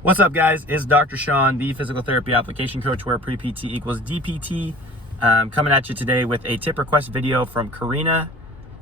What's up, guys? It's Dr. Sean, the physical therapy application coach, where pre-PT equals DPT. Coming at you today with a tip request video from Corina.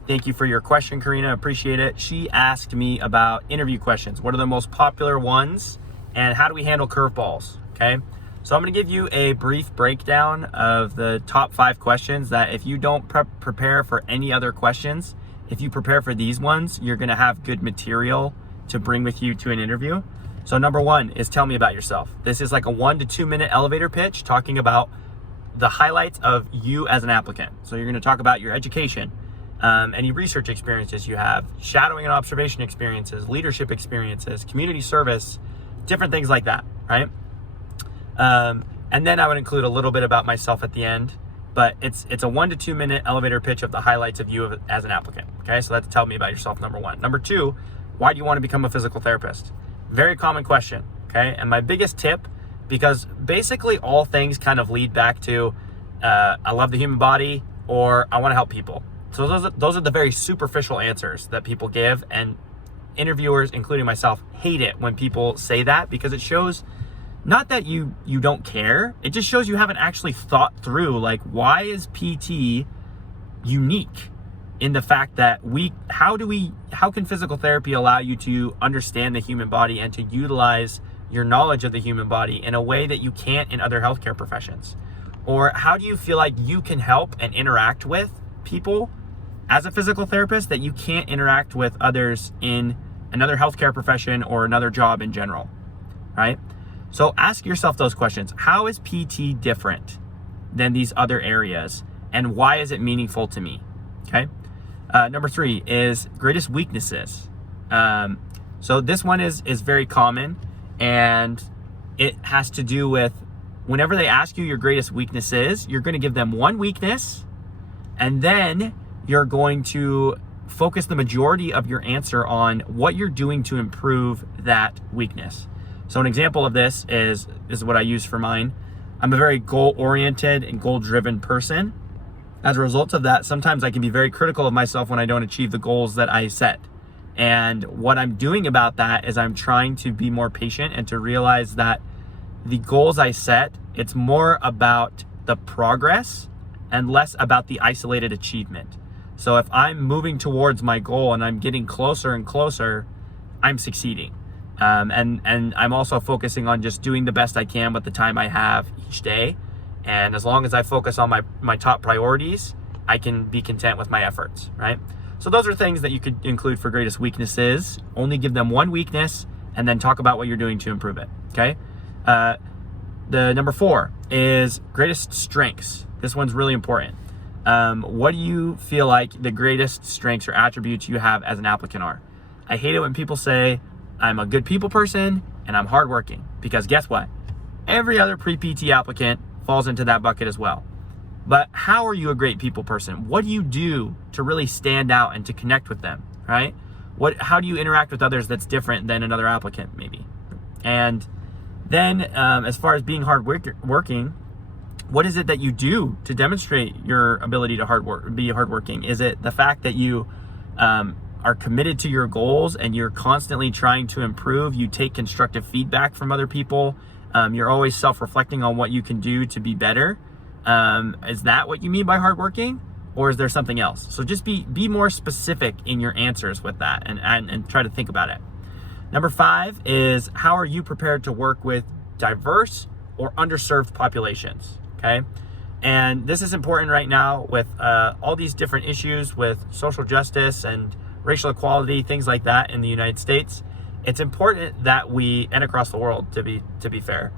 Thank you for your question, Corina. Appreciate it. She asked me about interview questions. What are the most popular ones, and how do we handle curveballs? Okay, so I'm going to give you a brief breakdown of the top 5 questions that if you don't prepare for any other questions, if you prepare for these ones, you're going to have good material to bring with you to an interview. So number 1 is tell me about yourself. This is like a 1 to 2 minute elevator pitch talking about the highlights of you as an applicant. So you're going to talk about your education, any research experiences you have, shadowing and observation experiences, leadership experiences, community service, different things like that, right? And then I would include a little bit about myself at the end, but it's a 1 to 2 minute elevator pitch of the highlights of you as an applicant. Okay, so that's tell me about yourself, number 1. Number 2, why do you want to become a physical therapist? Very common question, okay? And my biggest tip, because basically all things kind of lead back to I love the human body or I want to help people. So those are the very superficial answers that people give, and interviewers, including myself, hate it when people say that, because it shows not that you don't care, it just shows you haven't actually thought through, like, why is PT unique in the fact that how can physical therapy allow you to understand the human body and to utilize your knowledge of the human body in a way that you can't in other healthcare professions? Or how do you feel like you can help and interact with people as a physical therapist that you can't interact with others in another healthcare profession or another job in general, right? So ask yourself those questions. How is PT different than these other areas, and why is it meaningful to me? Okay. Number 3 is greatest weaknesses. So this one is very common, and it has to do with whenever they ask you your greatest weakness is, you're going to give them one weakness, and then you're going to focus the majority of your answer on what you're doing to improve that weakness. So an example of this is what I use for mine. I'm a very goal-oriented and goal-driven person. As a result of that, sometimes I can be very critical of myself when I don't achieve the goals that I set. And what I'm doing about that is I'm trying to be more patient and to realize that the goals I set, it's more about the progress and less about the isolated achievement. So if I'm moving towards my goal and I'm getting closer and closer, I'm succeeding. And I'm also focusing on just doing the best I can with the time I have each day. And as long as I focus on my top priorities, I can be content with my efforts, right? So those are things that you could include for greatest weaknesses. Only give them one weakness and then talk about what you're doing to improve it, okay? The number 4 is greatest strengths. This one's really important. What do you feel like the greatest strengths or attributes you have as an applicant are? I hate it when people say, I'm a good people person and I'm hardworking, because guess what? Every other pre-PT applicant falls into that bucket as well. But how are you a great people person? What do you do to really stand out and to connect with them, right? How do you interact with others that's different than another applicant, maybe? And then as far as being hardworking, what is it that you do to demonstrate your ability to be hardworking? Is it the fact that you are committed to your goals and you're constantly trying to improve? You take constructive feedback from other people. You're always self-reflecting on what you can do to be better. Is that what you mean by hardworking, or is there something else? So just be more specific in your answers with that, and try to think about it. Number 5 is how are you prepared to work with diverse or underserved populations? Okay, and this is important right now with all these different issues with social justice and racial equality, things like that in the United States. It's important that and across the world, to be fair,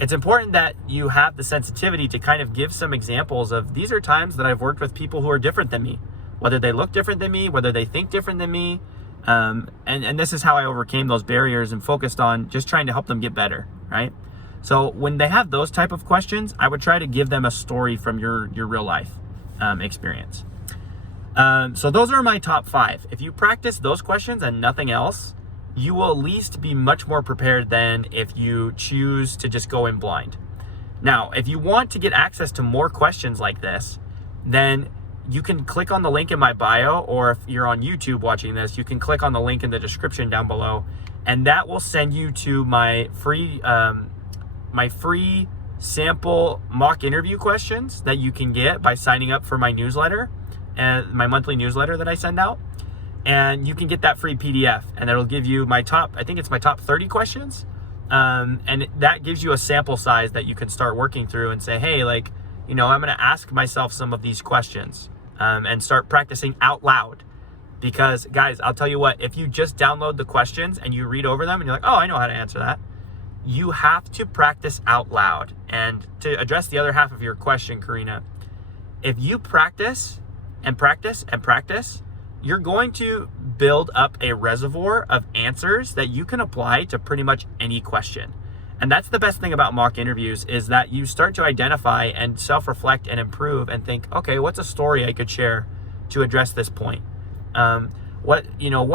it's important that you have the sensitivity to kind of give some examples of, these are times that I've worked with people who are different than me, whether they look different than me, whether they think different than me, and this is how I overcame those barriers and focused on just trying to help them get better, right? So when they have those type of questions, I would try to give them a story from your real life experience. So those are my top 5. If you practice those questions and nothing else, you will at least be much more prepared than if you choose to just go in blind. Now, if you want to get access to more questions like this, then you can click on the link in my bio, or if you're on YouTube watching this, you can click on the link in the description down below, and that will send you to my free sample mock interview questions that you can get by signing up for my newsletter, and my monthly newsletter that I send out. And you can get that free PDF, and it'll give you my top 30 questions. And that gives you a sample size that you can start working through and say, hey, like, I'm going to ask myself some of these questions, and start practicing out loud. Because guys, I'll tell you what, if you just download the questions and you read over them and you're like, oh, I know how to answer that, you have to practice out loud. And to address the other half of your question, Corina, if you practice and practice and practice, you're going to build up a reservoir of answers that you can apply to pretty much any question. And that's the best thing about mock interviews, is that you start to identify and self-reflect and improve and think, okay, what's a story I could share to address this point? What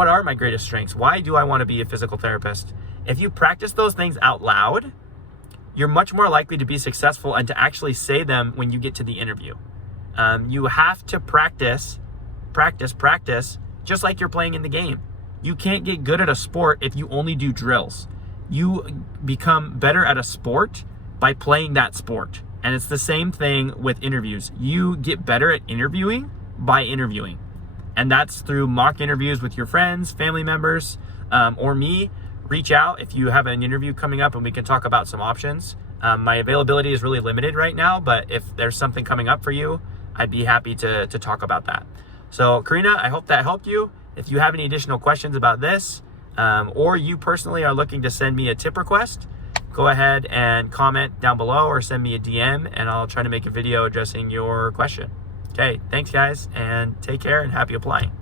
are my greatest strengths? Why do I want to be a physical therapist? If you practice those things out loud, you're much more likely to be successful and to actually say them when you get to the interview. You have to practice, just like you're playing in the game. You can't get good at a sport if you only do drills. You become better at a sport by playing that sport. And it's the same thing with interviews. You get better at interviewing by interviewing. And that's through mock interviews with your friends, family members, or me. Reach out if you have an interview coming up and we can talk about some options. My availability is really limited right now, but if there's something coming up for you, I'd be happy to talk about that. So Corina, I hope that helped you. If you have any additional questions about this, or you personally are looking to send me a tip request, go ahead and comment down below or send me a DM, and I'll try to make a video addressing your question. Okay, thanks guys, and take care and happy applying.